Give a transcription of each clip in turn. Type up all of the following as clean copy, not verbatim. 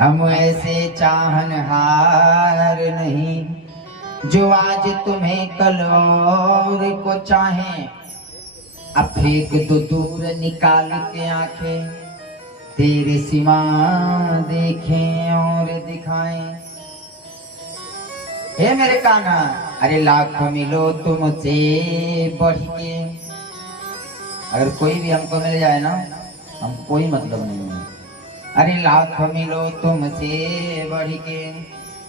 हम ऐसे चाहनहार नहीं जो आज तुम्हें कल और को चाहें। अब फेंक तो दूर निकाल के आंखें, तेरे सिवा देखें और दिखाएं। हे मेरे कान्हा, अरे लाख मिलो तुमसे बढ़ के। अगर कोई भी हमको मिल जाए ना, हम कोई मतलब नहीं है। अरे लाख मिलो तुमसे बढ़ के,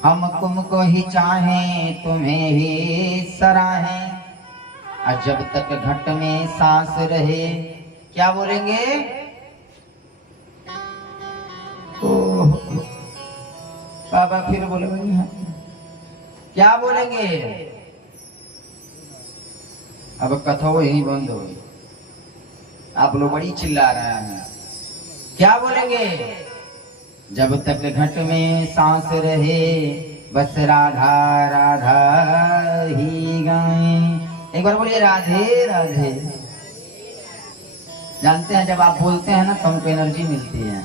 हम तुमको ही चाहें तुम्हें ही सराहें। और जब तक घट में सांस रहे, क्या बोलेंगे? ओह बाबा फिर बोलेंगे, क्या बोलेंगे? अब कथा यही बंद हो गई। आप लोग बड़ी चिल्ला रहे हैं, क्या बोलेंगे? जब तक घट में सांस रहे, बस राधा राधा ही गाएं। एक बार बोलिए राधे राधे। जानते हैं जब आप बोलते हैं ना तो हमको एनर्जी मिलती है।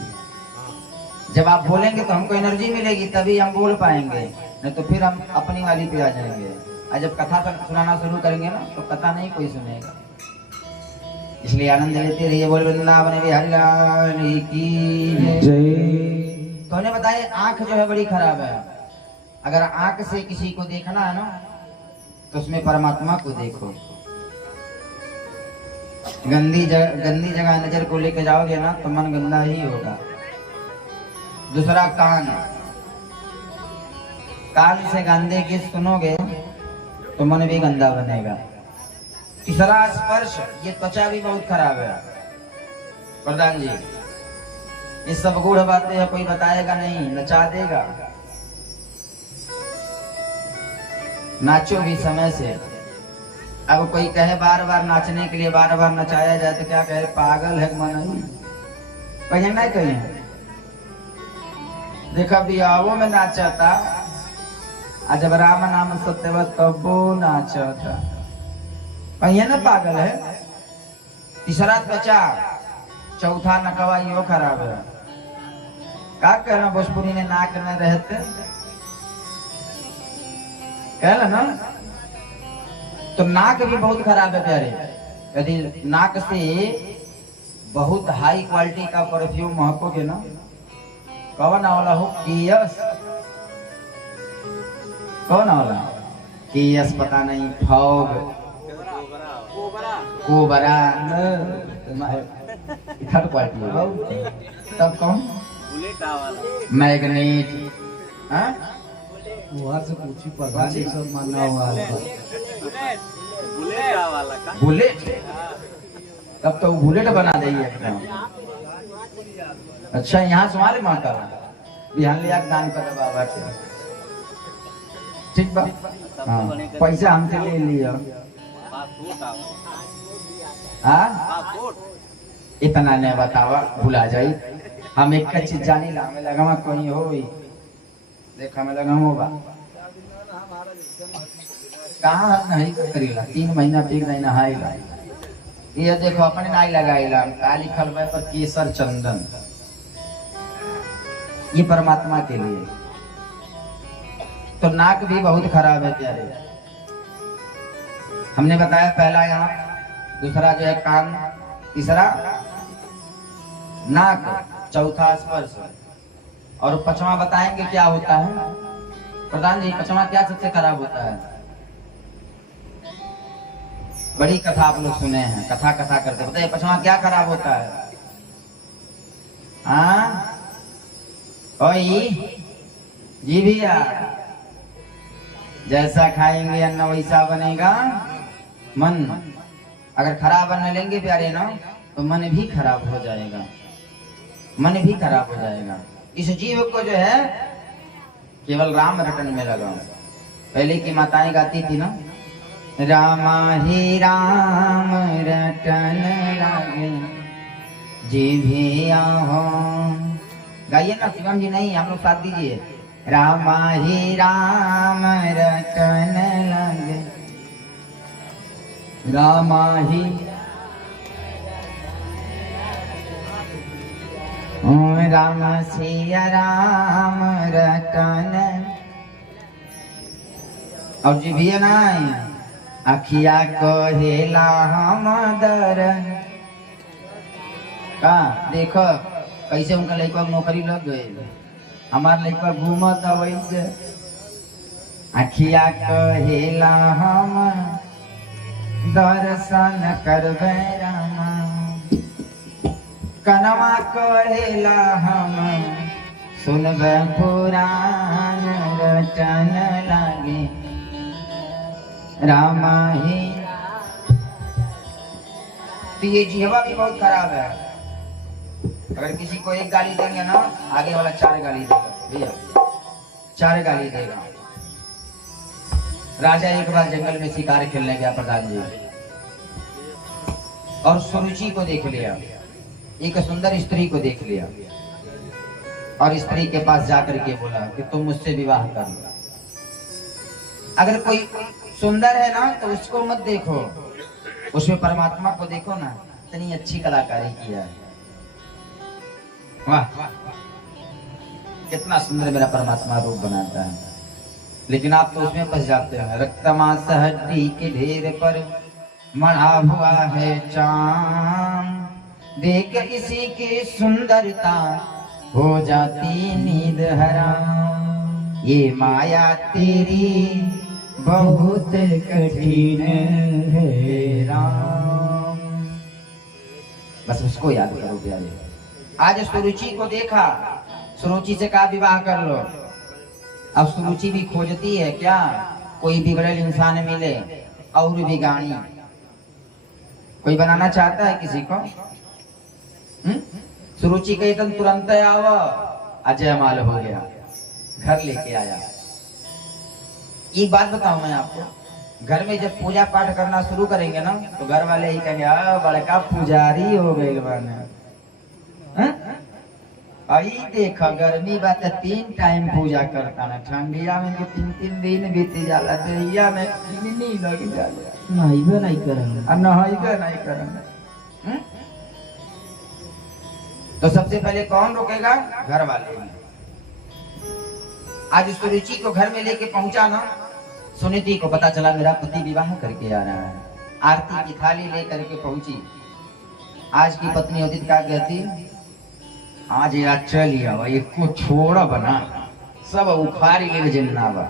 जब आप बोलेंगे तो हमको एनर्जी मिलेगी, तभी हम बोल पाएंगे, नहीं तो फिर हम अपनी वाली पे आ जाएंगे। और जब कथा सुनाना शुरू करेंगे ना तो कथा नहीं कोई सुनेगा। इसलिए आनंद लेते रहिए। बोल वृंदावन बिहारी लाल की जय। तो उन्हें बताइए, आंख जो है बड़ी खराब है। अगर आंख से किसी को देखना है ना तो उसमें परमात्मा को देखो। गंदी जगह नजर को लेके जाओगे ना तो मन गंदा ही होगा। दूसरा कान से गंदे गीत सुनोगे तो मन भी गंदा बनेगा। तीसरा स्पर्श, ये त्वचा भी बहुत खराब है। प्रधान जी, ये सब गूढ़ बातें है, कोई बताएगा नहीं, नचा देगा। नाचो भी समय से। अब कोई कहे बार बार नाचने के लिए, बार बार नचाया जाए तो क्या कहे? पागल है मन। कहीं नहीं कहीं देखा बियाहो में नाचा था, जब राम नाम सत्यव तब वो नाचा था। कहीं ना पागल है। तीसरा त्वचा, चौथा नकवा यो खराब है। क्या कहना भोजपुरी में नाक न रहते, कहला ना। तो नाक भी बहुत खराब है प्यारे। यदि नाक से बहुत हाई क्वालिटी का परफ्यूम महकोगे ना, कौन वाला हो? कियस। कौन वाला? कियस पता नहीं, फॉग, कोबरा, थर्ड क्वालिटी हो। तब कौन? मैग्नेट। वहाँ से पूछी पता नहीं, सब माना हुआ है। बुलेट। तब तो बुलेट बना देगी एकदम। अच्छा, यहाँ तुम्हारे माँ का बिहान लिया दान कर बाबा के। ठीक बा, हाँ, पैसा हमसे ले लिया। हाँ, इतना नहीं बतावा, भुला जाई। हम एक चीज जानी ला, हमें लगा कोई हो देखा, में लगा होगा कहाँ नहीं करेला। 3 महीना ठीक नहीं नहाएगा। ये देखो अपने नाई लगाएला, का लिखल बा पर केसर चंदन। ये परमात्मा के लिए। तो नाक भी बहुत खराब है प्यारे। हमने बताया पहला यहाँ, दूसरा जो है कान, तीसरा नाक, चौथा स्पर्श, और पांचवा बताएंगे क्या होता है। प्रधान जी, पांचवा क्या सबसे खराब होता है? बड़ी कथा आप लोग सुने हैं, कथा करते बताइए पांचवा क्या खराब होता है? हाँ ओई जी भैया, जैसा खाएंगे अन्न वैसा बनेगा मन। अगर खराब अन्न लेंगे प्यारे ना तो मन भी खराब हो जाएगा, मन भी खराब हो जाएगा। इस जीव को जो है केवल राम रटन में लगाओ। पहले की माताएं गाती थी ना, रामा ही राम रटन लगे जिभिया हो। गाइए ना शिवम जी, नहीं हम लोग साथ दीजिए। रामा ही राम रटन लगे, रामा ही राम सिया राम रटन और जी भी नहीं अखिया कहेला हम दरन का देखो कैसे उनका लड़का नौकरी लग गए हमार लड़का घूमत वैसे अखिया कहेला हम दर्शन करबे रामा कनवा कहेला हम सुनबे पुराण रटन लागे रामा ही। तो ये जीवा भी बहुत खराब है। अगर किसी को एक गाली देंगे ना आगे वाला 4 गाली देगा भैया 4 गाली देगा। राजा एक बार जंगल में शिकार खेलने गया प्रधान जी और सुरुचि को देख लिया एक सुंदर स्त्री को देख लिया और स्त्री के पास जाकर के बोला कि तुम मुझसे विवाह कर लो। अगर कोई सुंदर है ना तो उसको मत देखो उसमें परमात्मा को देखो ना इतनी अच्छी कलाकारी किया है वाह कितना सुंदर मेरा परमात्मा रूप बनाता है। लेकिन आप तो उसमें फंस जाते हैं रक्तमांस हड्डी के ढेर पर मढ़ा हुआ है चाम देख इसी की सुंदरता हो जाती नींद हराम ये माया तेरी बहुत कठिन है राम। बस उसको याद करो प्यारे। आज सुरुचि को देखा सुरुचि से कहा विवाह कर लो। अब सुरुचि भी खोजती है क्या कोई बिगड़ेल इंसान मिले और बिगाड़ी कोई बनाना चाहता है किसी को। सुरुचि कही तो तुरंत आवा अजय माल हो गया घर लेके आया। एक बात बताऊं मैं आपको घर में जब पूजा पाठ करना शुरू करेंगे ना तो घर वाले ही कहेंगे बड़का पुजारी हो गए बने। आई देखा गर्मी बात 3 टाइम पूजा करता ना ठंडिया में 3 दिन बीत जाला दहिया में नहीं लग जाला नहीं करेंगे। तो सबसे पहले कौन रोकेगा घर वाले। आज सुरुचि को घर में लेके पहुंचा ना सुनीति को पता चला मेरा पति विवाह करके आ रहा है। आरती की थाली लेकर के पहुंची। आज की पत्नी होती क्या कहती आज यार चलिए ये को छोड़ा बना सब उखाड़ी ले जिन्नावा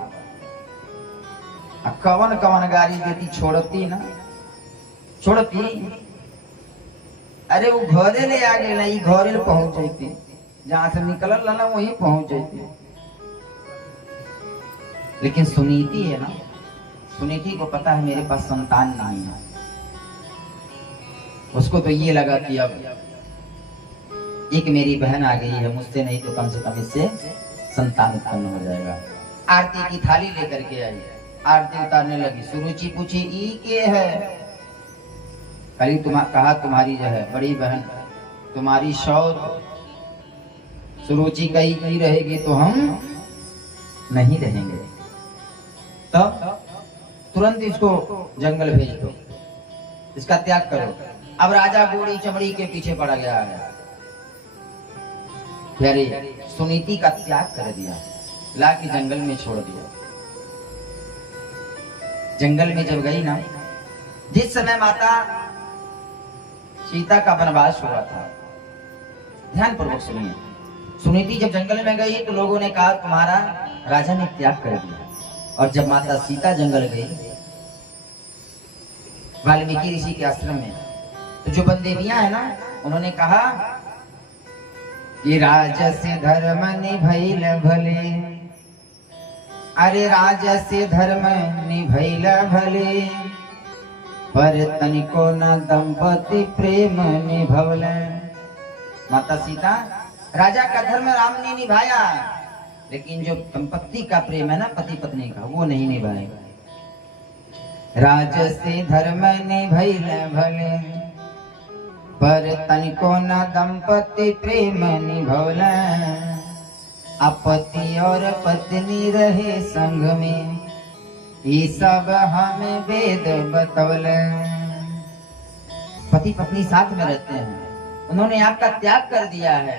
कवन कवन गाड़ी देती छोड़ती ना छोड़ती। अरे वो घरे ले आ गए ना ये घरे पहुंच जाती जहां से निकल ना वहीं पहुंच जाती। लेकिन सुनीति है ना सुनीति को पता है मेरे पास संतान नहीं है। उसको तो ये लगा कि अब एक मेरी बहन आ गई है मुझसे नहीं तो कम से कम इससे संतान उत्पन्न हो जाएगा। आरती की थाली लेकर के आई आरती उतारने लगी। सुरुचि पूछी ई के है कली कहा तुम्हारी जो है बड़ी बहन तुम्हारी शौत। सुरुचि कही नहीं रहेगी तो हम नहीं रहेंगे। तब तुरंत इसको जंगल भेज दो इसका त्याग करो। अब राजा बूढ़ी चमड़ी के पीछे पड़ा गया है। प्यारे सुनीति का त्याग कर दिया ला के जंगल में छोड़ दिया। जंगल में जब गई ना जिस समय माता सीता का वनवास हुआ था ध्यान पूर्वक सुनिए। सुनीति जब जंगल में गई तो लोगों ने कहा तुम्हारा राजा ने त्याग कर दिया। और जब माता सीता जंगल गई वाल्मीकि ऋषि के आश्रम में तो जो बंदेवियां है ना उन्होंने कहा ये राजा से धर्म निभैल भले। अरे राजा से धर्म निभैल भले पर तनिको न दंपति प्रेम निभवल। माता सीता राजा का धर्म राम ने निभाया लेकिन जो दंपति का प्रेम है ना पति पत्नी का वो नहीं निभाए। राज से धर्म निभैल भले पर तनिको न दंपति प्रेम निभवल। पति और पत्नी रहे संग में ये सब हमें वेद बतौल। पति पत्नी साथ में रहते हैं उन्होंने आपका त्याग कर दिया है